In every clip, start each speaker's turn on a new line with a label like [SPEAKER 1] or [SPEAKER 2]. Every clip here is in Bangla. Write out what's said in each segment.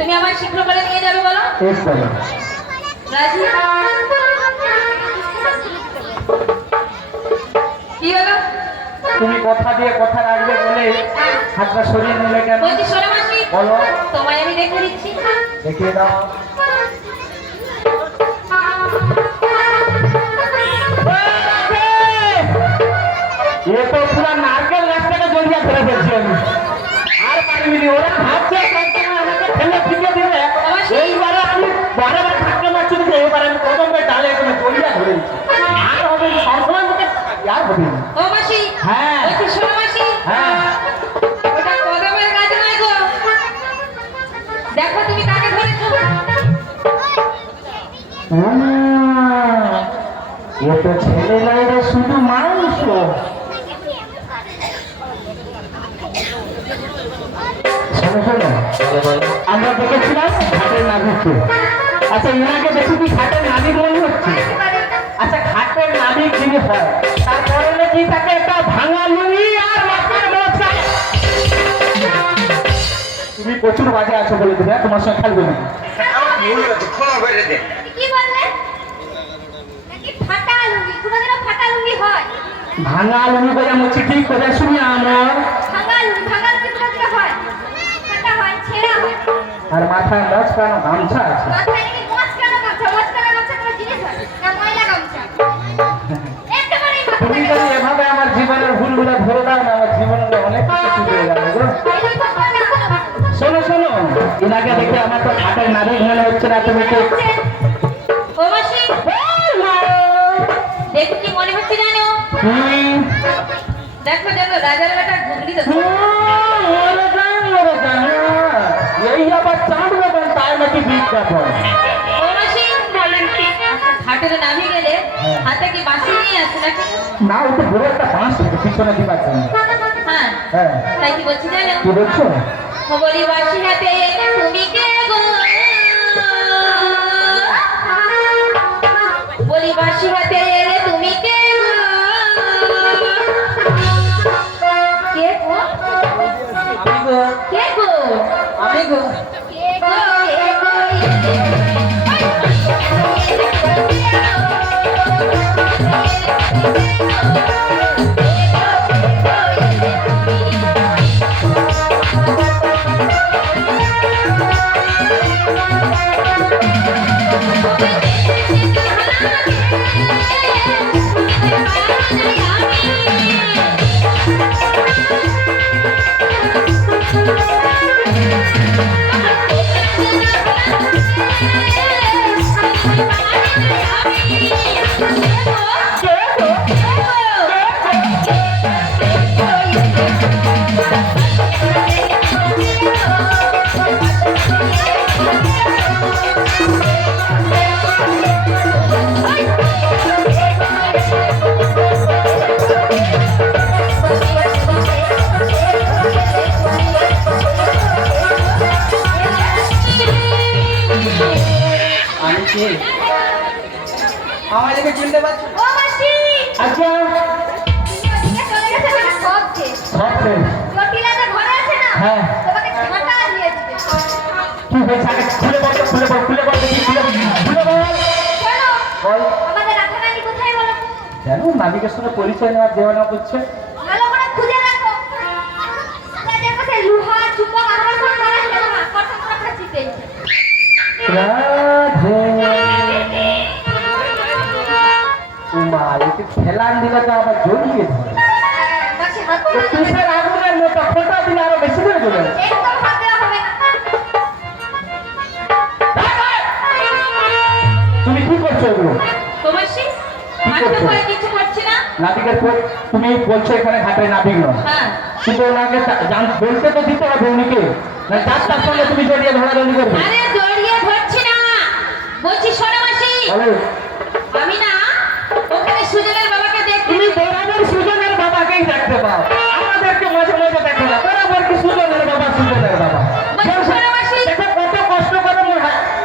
[SPEAKER 1] তুমি আমার করে নিয়ে যাবে বলো? রাজি? কি হলো?
[SPEAKER 2] তুমি কথা দিয়ে কথা রাখবে বলে হাতটা সরিয়ে নিলে কেন? বলো।
[SPEAKER 1] তোমায় আমি দেখে দিচ্ছি।
[SPEAKER 2] দেখিয়ে দাও। এ তো পুরো নারকেল এ তো ছেলে নয় রে শুধু শোনো আমরা দেখেছিলাম ঘাটের নাবিককে। আচ্ছা ইনাকে দেখি কি ঘাটের নাবিক মনে হচ্ছে? আচ্ছা ঘাটের নাবিক যিনি হয়, তার পরনে কি থাকে একটা ভাঙা লুঙ্গি আর তুমি প্রচুর বাজে আছো বলে দেবে তোমার সঙ্গে খেলবে না।
[SPEAKER 1] কি বললে নাকি ফাটা লুঙ্গি? ফাটা লুঙ্গি হয়?
[SPEAKER 2] ভাঙা লুঙ্গি করে মুছি ঠিক করে শুনি আমার।
[SPEAKER 1] ভাঙা লুঙ্গি ভাঙা লুঙ্গি কোনোদিনও হয়? ফাটা হয় ছেঁড়া হয়।
[SPEAKER 2] আর মাথায় লস কেন গামছা আছে।
[SPEAKER 1] মাথায় নাকি মস্কানো গামছা? মস্কানো গামছা কোনো জিনিস হয়? না ময়লা গামছা?
[SPEAKER 2] তুমি যদি এভাবে আমার জীবনের ভুলগুলো ধরে দাও না আমার জীবনে অনেক কিছু ছুটে যাবে শোনো শোনো। এনাকে দেখে আমার তো হাটের নারী মনে হচ্ছে না তুমি তো
[SPEAKER 1] মাসি কি মনে হচ্ছে জানো?
[SPEAKER 2] হুম,
[SPEAKER 1] দেখো জানো রাজার বেটা ঘুগলি তো।
[SPEAKER 2] এই আবার চাঁদ বেতন তাই নাকি বিজ্ঞাপন?
[SPEAKER 1] ও মাসি বলেন নামি গেলে। হাতে কি বাসি নিয়ে আছে নাকি?
[SPEAKER 2] না ও তো বড় একটা বাঁশ পিছনে দিবার জন্য
[SPEAKER 1] হ্যাঁ
[SPEAKER 2] হ্যাঁ।
[SPEAKER 1] তাই কি বলছি জানো?
[SPEAKER 2] কি বলছো?
[SPEAKER 1] বলি বাসি হাতে তুমি কে গো? বাসি হাতে এলে তুমি কে কে গো? কে গো?
[SPEAKER 2] আমি গো।
[SPEAKER 1] কে গো? কে গো?
[SPEAKER 2] আমি আমাদেরকে চিনতে পারছ?
[SPEAKER 1] ও মাসি!
[SPEAKER 2] আচ্ছা। হ্যাঁ।
[SPEAKER 1] তোমাকে ঝাঁটা দিয়ে দিবে।
[SPEAKER 2] কি হয়েছে? আগে খুলে বল খুলে বল খুলে বল দেখি খুলে খুলে বল। বল।
[SPEAKER 1] আমাদের রাধারানী কোথায় বলো?
[SPEAKER 2] জানো নাবিকের সঙ্গে পরিচয় নেওয়ার দেওয়া করছে।
[SPEAKER 1] ভালো করে খুঁজে রাখো তাদের কাছে লুহা চুম্বক আকর্ষণ করা সেটা আকর্ষণ করা
[SPEAKER 2] রাধে একে দিলে তো আবার জড়িয়ে ধরে। তুষার আগুনের মতো ফোটা দিলে আরও বেশি করে জ্বলে।
[SPEAKER 1] না
[SPEAKER 2] তুমি কি করছ এগুলো?
[SPEAKER 1] না।
[SPEAKER 2] নাবিকের তুমি বলছো এখানে ঘাটে নাবিক নয়।
[SPEAKER 1] হ্যাঁ।
[SPEAKER 2] কিন্তু ওনাকে তা- বলতে তো দিতে হবে উনিকে। না তার সঙ্গে তুমি জড়িয়ে ধরাধরি করবে।
[SPEAKER 1] আরে জড়িয়ে ধরছি না। বলছি শোনো মাসি। আমি না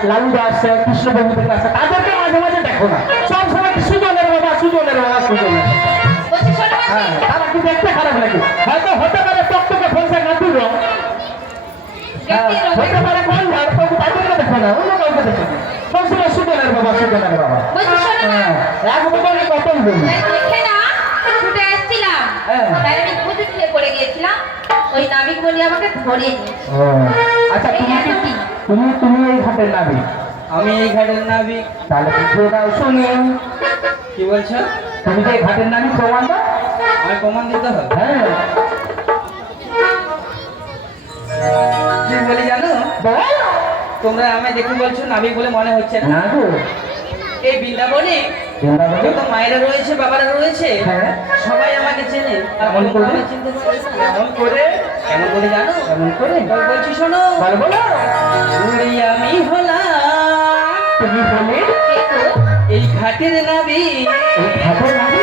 [SPEAKER 2] মোর হা- লালুদা আসছে কৃষ্ণবাবুদের কাছে তাদেরকে মাঝে মাঝে দেখো না। সব সময় সুজনের বাবা সুজনের বাবা সুজনের বাবা। হ্যাঁ তারা কি দেখতে খারাপ নাকি? হয়তো হতে পারে টকটকে ফলসা গাঁতুর রং। হ্যাঁ, হতে পারে কোন ঝাড় তবু না অন্য কাউকে সবসময় সুদেনের বাবা সুদেনের বাবা
[SPEAKER 1] বলছি শোনো
[SPEAKER 2] হ্যাঁ এক কতই বলি।
[SPEAKER 1] তাই দেখে না ছুটে এসেছিলাম। তাই আমি খুঁজে পড়ে গিয়েছিলাম ওই নাবিক বলি আমাকে ধরিয়ে নিয়েছে
[SPEAKER 2] আচ্ছা তুমি
[SPEAKER 1] কি?
[SPEAKER 2] তুমি তুমি এই ঘাটের নাবি
[SPEAKER 3] আমি এই ঘাটের নাবিক।
[SPEAKER 2] তাহলে বুঝিয়ে দাও শুনি।
[SPEAKER 3] কি বলছো?
[SPEAKER 2] তুমি যে ঘাটের নাবি প্রমাণ দাও।
[SPEAKER 3] আমি প্রমাণ দিতে হবে?
[SPEAKER 2] হ্যাঁ।
[SPEAKER 3] কি বলি জানো? তোমরা আমায় দেখে বলছো নাবিক বলে মনে হচ্ছে না। এই বৃন্দাবনে যত মায়েরা রয়েছে বাবারা রয়েছে
[SPEAKER 2] হ্যাঁ।
[SPEAKER 3] সবাই আমাকে চেনে।
[SPEAKER 2] করে?
[SPEAKER 3] চিনতে পারছ করে? কেমন করে জানো?
[SPEAKER 2] করে?
[SPEAKER 3] বলছি শোনো।
[SPEAKER 2] বলো
[SPEAKER 3] আমি হলাম।
[SPEAKER 2] তুমি বলে?
[SPEAKER 3] এই ঘাটের নাবি।
[SPEAKER 2] এই ঘাটের নাবি?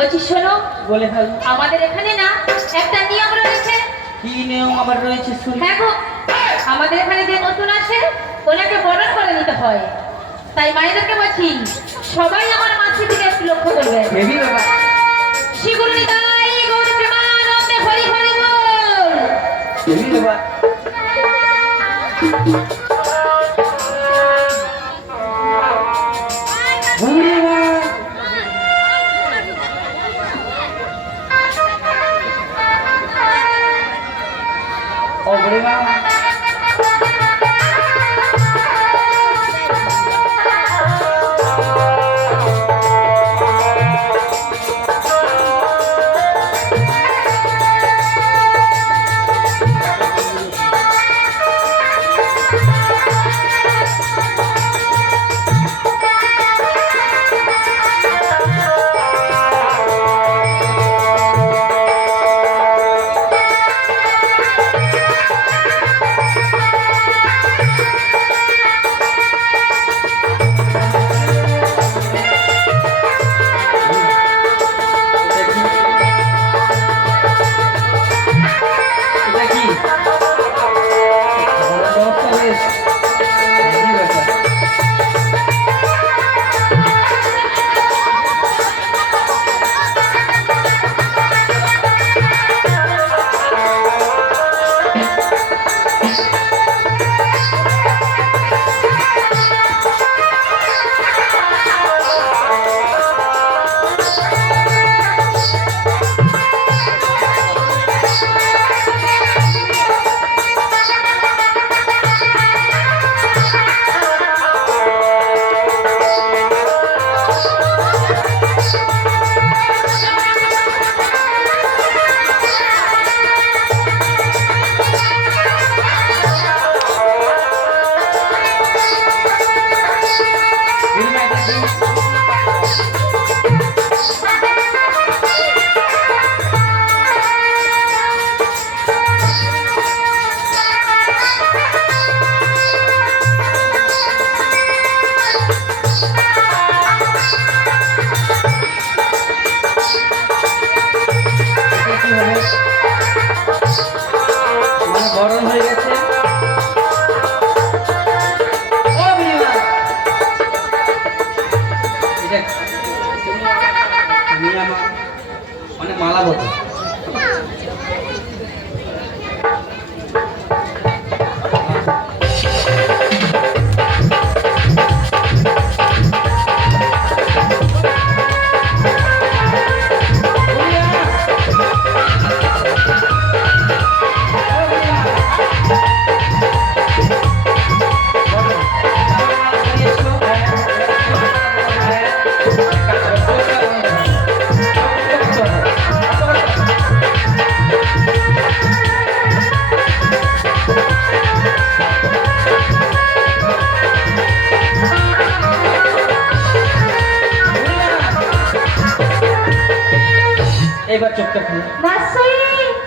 [SPEAKER 1] বলছি শোনো
[SPEAKER 3] বলে ফেলো।
[SPEAKER 1] আমাদের এখানে না একটা নিয়ম রয়েছে।
[SPEAKER 3] কি নিয়ম আবার রয়েছে শুনি।
[SPEAKER 1] হ্যাঁ গো আমাদের এখানে যে নতুন আসে ওনাকে বরণ করে নিতে হয়। তাই মায়েদেরকে বলছি সবাই আমার মাছি দিকে একটু লক্ষ্য করবে। শিগুরু নিতাই গৌর প্রেমানন্দে হরি হরি বল।
[SPEAKER 3] হেভি বাবা। ও বুড়ি মা এটা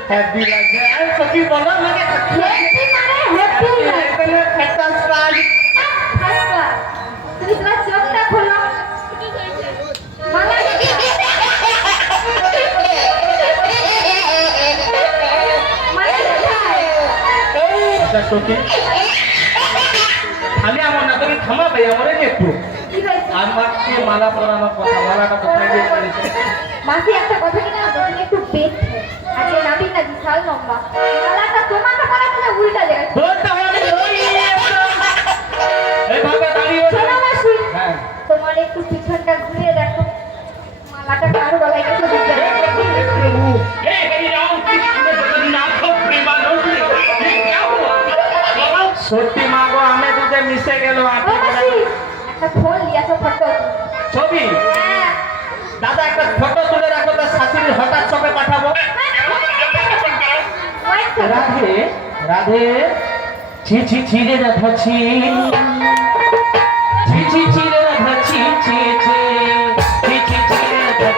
[SPEAKER 2] হ্যাপি বার্থডে সখী বলো আমাকে
[SPEAKER 4] হ্যাপি মানে হ্যাপি
[SPEAKER 2] ফ্যাটাস কাজ
[SPEAKER 4] তুমি তোমার চোখটা খোলো।
[SPEAKER 2] খালি আমার না তুমি থামাবে আমার একটু? আমাকে মালা পরানোর কথা মালাটা কোথায় করেছে
[SPEAKER 4] মাসি একটা কথা কি না তুমি একটু আর যে নাবি না বিশাল লম্বা মালাটা তোমাকে পড়াচ্ছে না উল্টা জায়গায়
[SPEAKER 2] বলতে হবে ওই দাঁড়িয়ে
[SPEAKER 4] শোনো মাসি
[SPEAKER 2] হ্যাঁ
[SPEAKER 4] তোমার একটু পিছনটা ঘুরিয়ে দেখো মালাটা কার গলায় গেছে বুঝতে
[SPEAKER 2] সত্যি মা গো আমি দুধে মিশে গেল
[SPEAKER 4] একটা ফোন লিয়াছো ফটো
[SPEAKER 2] ছবি
[SPEAKER 4] হ্যাঁ
[SPEAKER 2] দাদা, একটা ফটো তুলে রাখো, তার শাশুড়ি হঠাৎ সবে পাঠাবো। রাধে রাধে। ছি ছি ছি রে রাধা, ছি। ছি ছি ছি রে রাধা, ছি ছি ছি। ছি ছি ছি রে রাধা